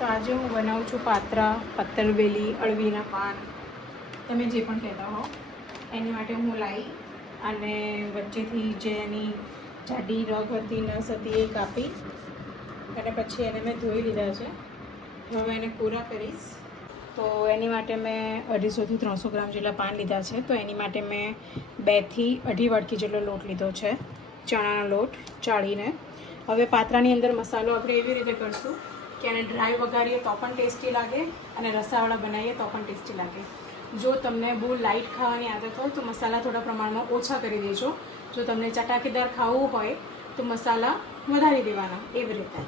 તો આજે હું બનાવું છું પાત્રા, પત્તરવેલી, અળવીના પાન, તમે જે પણ કહેતા હો. એની માટે હું લાવી અને વચ્ચેથી જે એની જાડી રગ હતી, નસ હતી એ કાપી અને પછી એને મેં ધોઈ લીધા છે. હવે એને કોરા કરીશ. તો એની માટે મેં 250 થી 300 ગ્રામ જેટલા પાન લીધા છે. તો એની માટે મેં 2 થી 2.5 વાટકી જેટલો લોટ લીધો છે, ચણાનો લોટ ચાળીને. હવે પાત્રાની અંદર મસાલો આપણે એવી રીતે કરશું કે એને ડ્રાય વઘારીએ તો પણ ટેસ્ટી લાગે અને રસાવાળા બનાવીએ તો પણ ટેસ્ટી લાગે. જો તમને બહુ લાઇટ ખાવાની આદત હોય તો મસાલા થોડા પ્રમાણમાં ઓછા કરી દેજો. જો તમને ચટાકેદાર ખાવું હોય તો મસાલા વધારી દેવાના, એવી રીતે.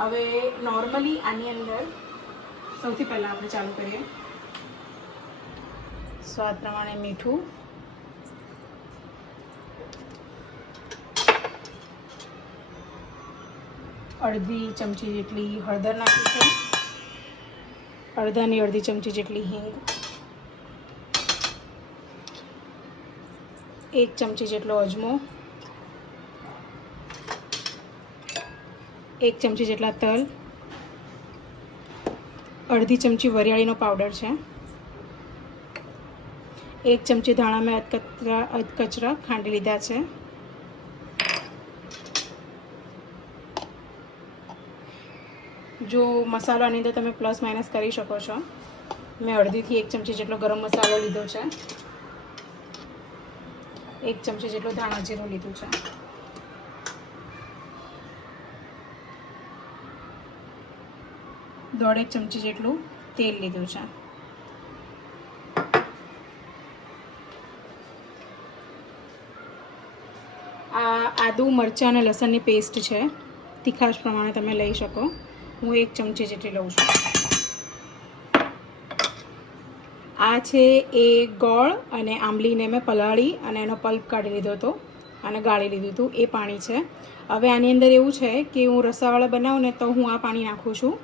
હવે નોર્મલી આની અંદર સૌથી પહેલાં આપણે ચાલુ કરીએ. સ્વાદ પ્રમાણે મીઠું, અડધી ચમચી જેટલી હળદર નાખી છે, અડધાની અડધી ચમચી જેટલી હિંગ, 1 ચમચી જેટલો અજમો, 1 ચમચી જેટલા તલ, અડધી ચમચી વરિયાળીનો પાવડર છે, 1 ચમચી ધાણા મેં અધકચરા ખાંડી લીધા છે. જો મસાલો આની અંદર તમે પ્લસ માઇનસ કરી શકો છો. મેં અડધીથી 1 ચમચી જેટલો ગરમ મસાલો લીધો છે, 1 ચમચી જેટલો ધાણા જીરું લીધું છે. દોઢ ચમચી જેટલું તેલ લીધું છે. આ આદુ, મરચાં અને લસણની પેસ્ટ છે. તીખાશ પ્રમાણે તમે લઈ શકો. હું 1 ચમચી જેટલી લઉં છું. આ છે એ ગોળ અને આંબલીને મેં પલાળી અને એનો પલ્પ કાઢી લીધો હતો અને ગાળી લીધું હતું, એ પાણી છે. હવે આની અંદર એવું છે કે હું રસાવાળા બનાવું ને તો હું આ પાણી નાખું છું.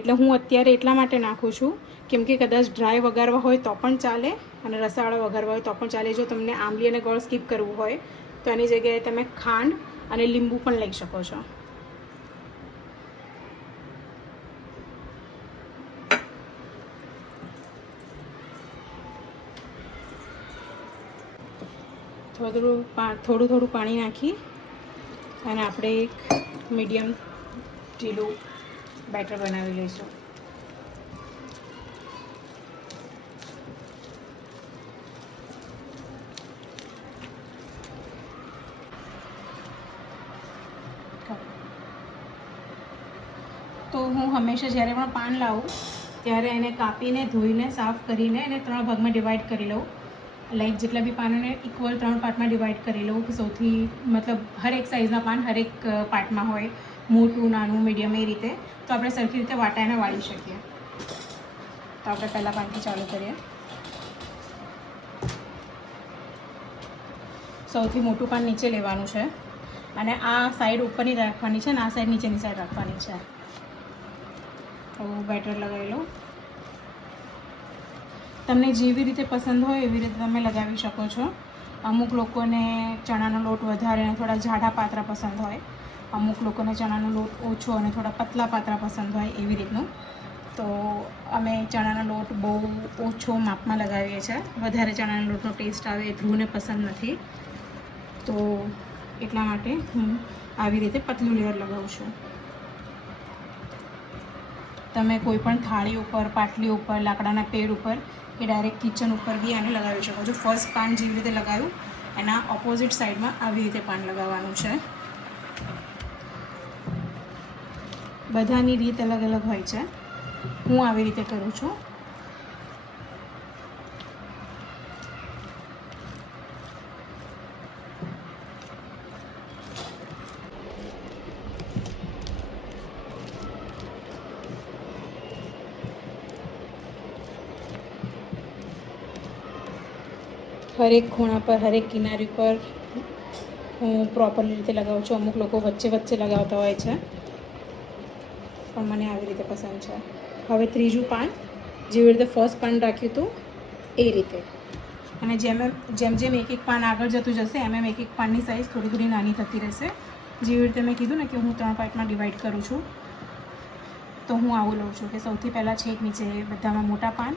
એટલે હું અત્યારે એટલા માટે નાખું છું કેમ કે કદાચ ડ્રાય વઘારવા હોય તો પણ ચાલે અને રસાવાળા વઘારવા હોય તો પણ ચાલે. જો તમને આંબલી અને ગોળ સ્કીપ કરવું હોય તો એની જગ્યાએ તમે ખાંડ અને લીંબુ પણ લઈ શકો છો. થોડું પાણી નાખી અને આપણે એક મીડિયમ ઢીલું બેટર બનાવી લઈશું. તો હું હંમેશા જ્યારે પણ પાન લાવું ત્યારે એને કાપીને, ધોઈને, સાફ કરીને એને 3 ભાગમાં ડિવાઈડ કરી લઉં. લાઈક જેટલા બી પાનોને ઇક્વલ 3 પાર્ટમાં ડિવાઈડ કરી લઉં કે સૌથી મતલબ હરેક સાઇઝના પાન હરેક પાર્ટમાં હોય, મોટું, નાનું, મીડિયમ, એ રીતે. તો આપણે સરખી રીતે વાટાઈને વાળી શકીએ. તો આપણે પહેલાં પાનથી ચાલુ કરીએ. સૌથી મોટું પાન નીચે લેવાનું છે અને આ સાઈડ ઉપરની રાખવાની છે અને આ સાઈડ નીચેની સાઈડ રાખવાની છે. તો બેટર લગાવી લો. તમને જેવી રીતે પસંદ હોય એવી રીતે તમે લગાવી શકો છો. અમુક લોકોને ચણાનો લોટ વધારે અને થોડા જાડા પાત્રા પસંદ હોય, અમુક લોકોને ચણાનો લોટ ઓછો અને થોડા પતલા પાત્રા પસંદ હોય, એવી રીતનું. તો અમે ચણાનો લોટ બહુ ઓછો માપમાં લગાવીએ છીએ. વધારે ચણાના લોટનો ટેસ્ટ આવે એ ધ્રુવને પસંદ નથી, તો એટલા માટે હું આવી રીતે પતલું લેયર લગાવું છું. તમે કોઈ પણ થાળી ઉપર, પાટલી ઉપર, લાકડાના પેડ ઉપર કે ડાયરેક્ટ કિચન ઉપર બી આને લગાવી શકો છો. ફર્સ્ટ પાન જેવી રીતે લગાવ્યું એના ઓપોઝિટ સાઈડમાં આવી રીતે પાન લગાવવાનું છે. બધાની રીત અલગ અલગ હોય છે. હું આવી રીતે કરું છું. હરેક ખૂણા પર, હરેક કિનારી પર હું પ્રોપરલી રીતે લગાવું છું. અમુક લોકો વચ્ચે વચ્ચે લગાવતા હોય છે, પણ મને આવી રીતે પસંદ છે. હવે ત્રીજું પાન જેવી રીતે ફર્સ્ટ પાન રાખ્યું હતું એ રીતે, અને જેમ જેમ એક એક પાન આગળ જતું જશે એમ એમ એક એક પાનની સાઇઝ થોડી થોડી નાની થતી રહેશે. જેવી રીતે મેં કીધું ને કે હું 3 પાર્ટમાં ડિવાઈડ કરું છું. તો હું આવું લઉં છું કે સૌથી પહેલાં છેક નીચે બધામાં મોટા પાન,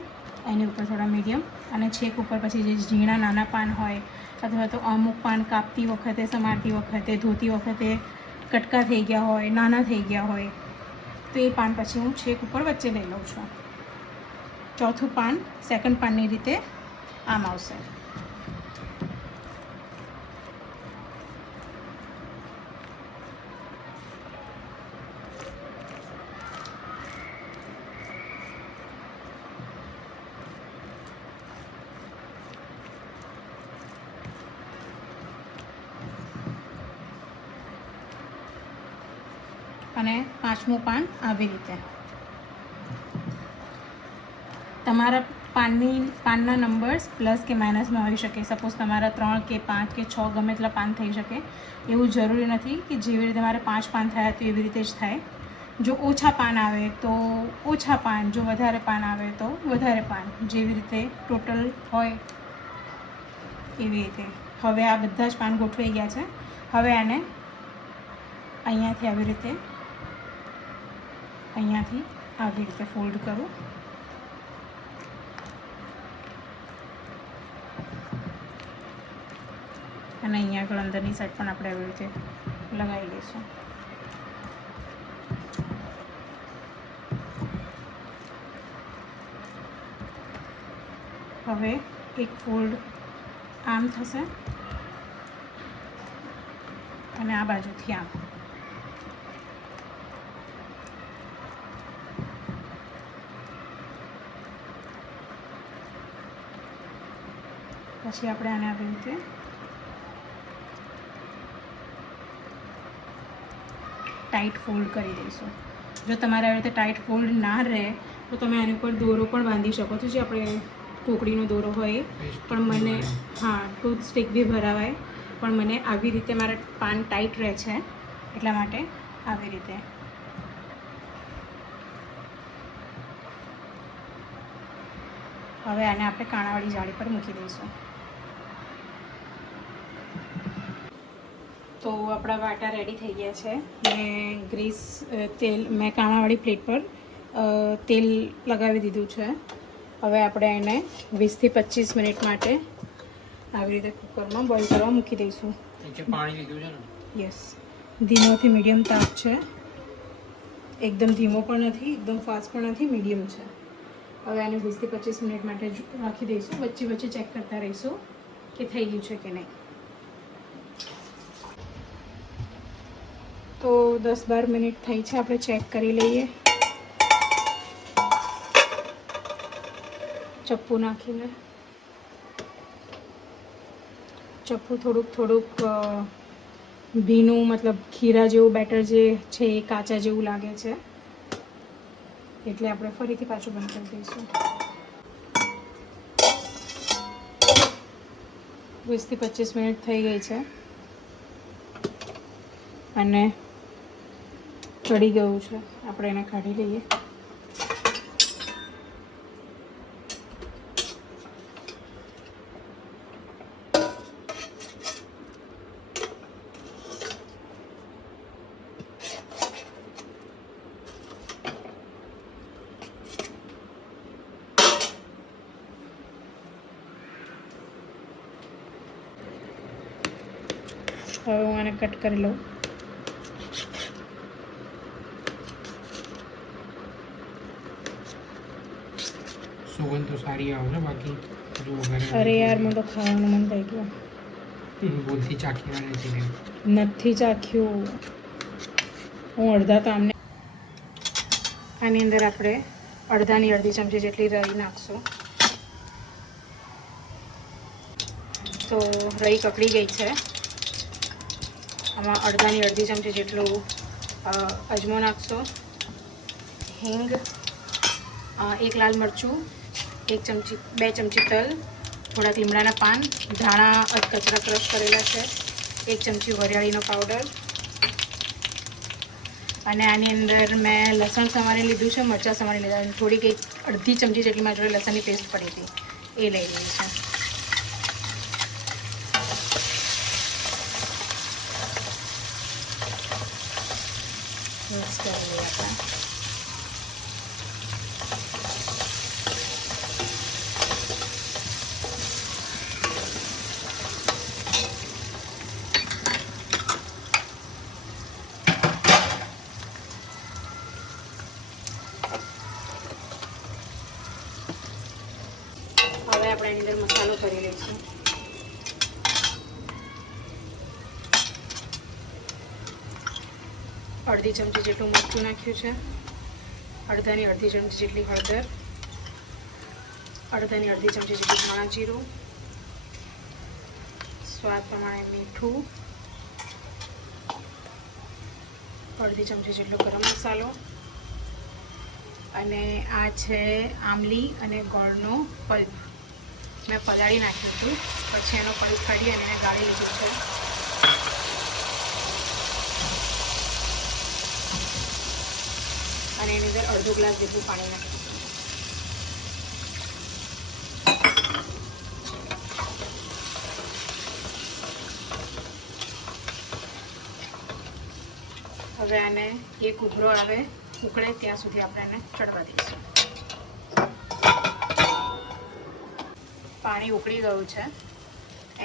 એની ઉપર થોડા મીડિયમ, અને છેક ઉપર પછી જે ઝીણા નાના પાન હોય અથવા તો અમુક પાન કાપતી વખતે, સમારતી વખતે, ધોતી વખતે કટકા થઈ ગયા હોય, નાના થઈ ગયા હોય, તો એ પાન પછી હું છેક ઉપર વચ્ચે લઈ લઉં છું. ચોથું પાન સેકન્ડ પાનની રીતે આમ આવશે. અને પાંચમું પાન આવી રીતે. તમારા પાનના નંબર્સ પ્લસ કે માઇનસમાં હોઈ શકે. સપોઝ તમારા 3 કે 5 કે 6 ગમે એટલા પાન થઈ શકે. એવું જરૂરી નથી કે જેવી રીતે મારે 5 પાન થયા તો એવી રીતે જ થાય. જો ઓછા પાન આવે તો ઓછા પાન, જો વધારે પાન આવે તો વધારે પાન, જેવી રીતે ટોટલ હોય એવી રીતે. હવે આ બધા જ પાન ગોઠવાઈ ગયા છે. હવે આને અહીંયાથી આવી રીતે ફોલ્ડ કરું. અને અહીંયા આગળ અંદરની સાઈડ પણ આપણે આવી રીતે લગાવી દઈશું. હવે એક ફોલ્ડ આમ થશે અને આ બાજુથી આમ. પછી આપણે આને આવી રીતે ટાઈટ ફોલ્ડ કરી દઈશું. જો તમારે આવી રીતે ટાઈટ ફોલ્ડ ના રહે તો તમે આની ઉપર દોરો પણ બાંધી શકો છો, જે આપણે કોકડીનો દોરો હોય. પણ મને ટૂથ સ્ટિક બી ભરાવાય, પણ મને આવી રીતે મારા પાન ટાઈટ રહે છે એટલા માટે આવી રીતે. હવે આને આપણે કાણાવાળી જાળી પર મૂકી દઈશું. તો આપણા વાટા રેડી થઈ ગયા છે. મેં કાણાવાળી પ્લેટ પર તેલ લગાવી દીધું છે. હવે આપણે એને 20 થી 25 મિનિટ માટે આવી રીતે કુકરમાં બોઇલ કરવા મૂકી દઈશું. પાણી લીધું છે ને? યસ. ધીમોથી મીડિયમ તાપ છે. એકદમ ધીમો પણ નથી, એકદમ ફાસ્ટ પણ નથી, મીડિયમ છે. હવે આને 20 થી 25 મિનિટ માટે રાખી દઈશું. વચ્ચે વચ્ચે ચેક કરતા રહીશું કે થઈ ગયું છે કે નહીં. તો 10-12 મિનિટ થઈ છે. આપણે ચેક કરી લઈએ ચપ્પુ નાખીને. ચપ્પુ થોડુંક ભીનું, મતલબ ખીરા જેવું બેટર જે છે એ કાચા જેવું લાગે છે, એટલે આપણે ફરીથી પાછું બંધ કરી દઈશું. 20 થી 25 મિનિટ થઈ ગઈ છે અને ચડી ગયું છે. આપણે એને કાઢી લઈએ. હવે હું આને કટ કરી લઉં. સુગંધ તો સારી આવે છે, બાકી જો વઘારે. અરે યાર, મને તો ખાવાનું મન થઈ ગયું. બોલથી ચાખી નથી ચાખ્યું હું. અડધા તો આમને આની અંદર આપણે અડધી ચમચી જેટલી રઈ નાખશું. તો રઈ કકડી ગઈ છે. આમાં અડધી ચમચી જેટલું અજમો નાખશો, હિંગ, 1 લાલ મરચું, 2 ચમચી તલ, થોડાક લીમડાના પાન, ધાણા અધકચરા ક્રશ કરેલા છે, 1 ચમચી વરિયાળીનો પાવડર, અને આની અંદર મેં લસણ સમારી લીધું છે, મરચાં સમારી લીધા, થોડીક અડધી ચમચી જેટલી મારી જોડે લસણની પેસ્ટ પડી હતી એ લઈ લીધી છે. મિક્સ કરી લઈએ આપણે. અંદર મસાલો ભરી લઈશું. અડધી ચમચી જેટલું મરચું નાખ્યું છે, અડધાની અડધી ચમચી જેટલી હળદર, અડધાની અડધી ચમચી જેટલું ધાણા જીરું, સ્વાદ પ્રમાણે મીઠું, અડધી ચમચી જેટલો ગરમ મસાલો, અને આ છે આમલી અને ગોળનો પલ્પ. મેં પલાળી નાખ્યું હતું, પછી એનો પલ્પ કાઢી અને એને ગાળી લીધું છે. અને એની અંદર અડધો ગ્લાસ જેટલું પાણી નાખ્યું. હવે આને એક ઉભરો આવે ઉકળે ત્યાં સુધી આપણે એને ચડવા દઈશું. પાણી ઉકળી ગયું છે,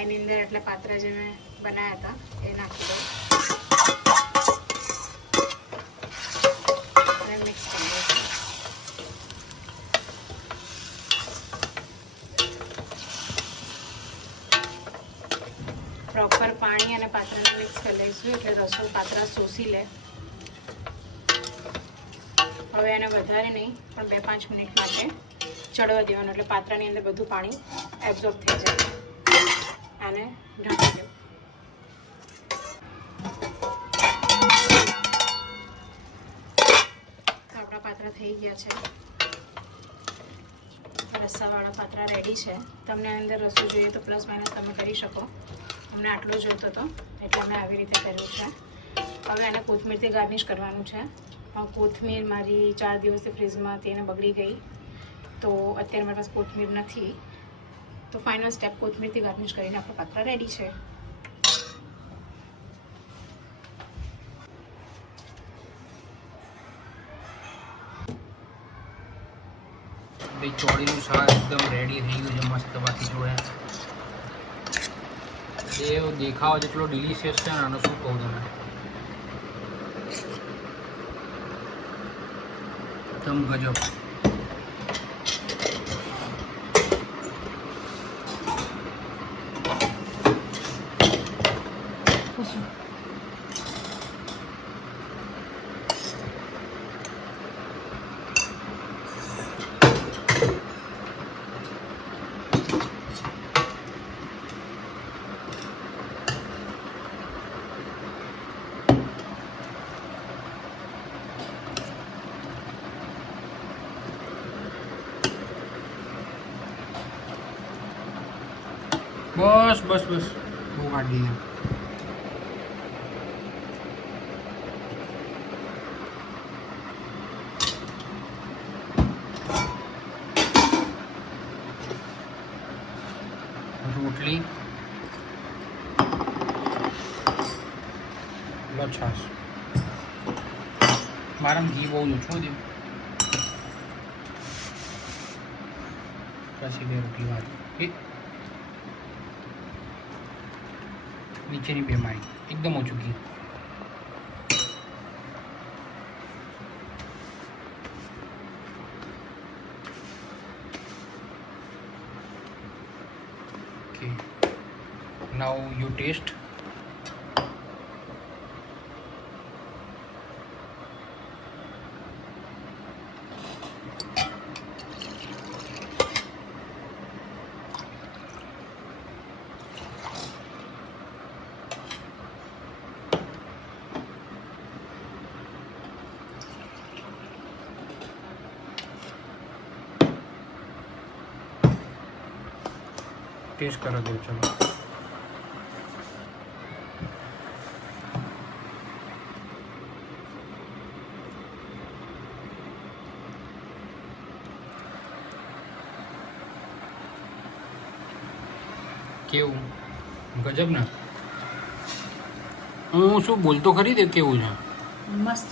એની અંદર એટલા પાત્રા જે મેં બનાવ્યા હતા એ નાખી દઉં અને મિક્સ કરી દઈશું. પ્રોપર પાણી અને પાત્રાને મિક્સ કરી લઈશું એટલે રસો પાત્રા શોષી લે. હવે એને વધારે નહીં પણ 2-5 મિનિટ માટે ચડવા દેવાનું, એટલે પાત્રાની અંદર બધું પાણી એબ્ઝોર્બ થઈ જાય. આને ઢાંકી દઉં. આપણા પાત્રા થઈ ગયા છે, રસાવાળા પાત્રા રેડી છે. તમને અંદર રસો જોઈએ તો પ્લસ માઇનસ તમે કરી શકો. અમને આટલો જોઈતો હતો એટલે અમે આવી રીતે કર્યું છે. હવે એને કોથમીરથી ગાર્નિશ કરવાનું છે. કોથમીર મારી 4 દિવસથી ફ્રીજમાં હતી એને બગડી ગઈ, તો અત્યારે મારી પાસે કોથમીર નથી. તો ફાઇનલ સ્ટેપ કોથમીરથી ગાર્નિશ કરીને આપણો પાત્રા રેડી છે. ભાઈ ચોળીનું શાક એકદમ રેડી થઈ ગયું છે, મસ્ત. બાકી જોડે દેવ દેખાવ જેટલો ડિલિશિયસ છે ને, આનો શું કહું તમે. એકદમ ગજબ. બસ બસ બસ બહુ કાઢી દીધા. રોટલી લો છાશ. મારામાં ઘી બહુ ઓછું દઉં, પછી 2 રોટલી વાળી નીચેની 2 મારી એકદમ ઓછું ઘી. Okay, now you taste. Taste કરો દો. ચલો કેવું ગજબ ને. હું શું બોલતો ખરી દે કેવું છે. મસ્ત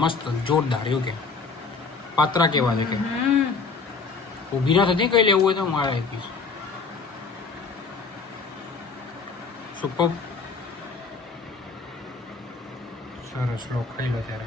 મસ્ત જોરદાર. એવું કે પાત્રા કેવા છે કે ઊભી ના થતી કઈ લેવું હોય તો મારે આપીશ. સુપર સરસ. લો ખાઈ લો ત્યારે.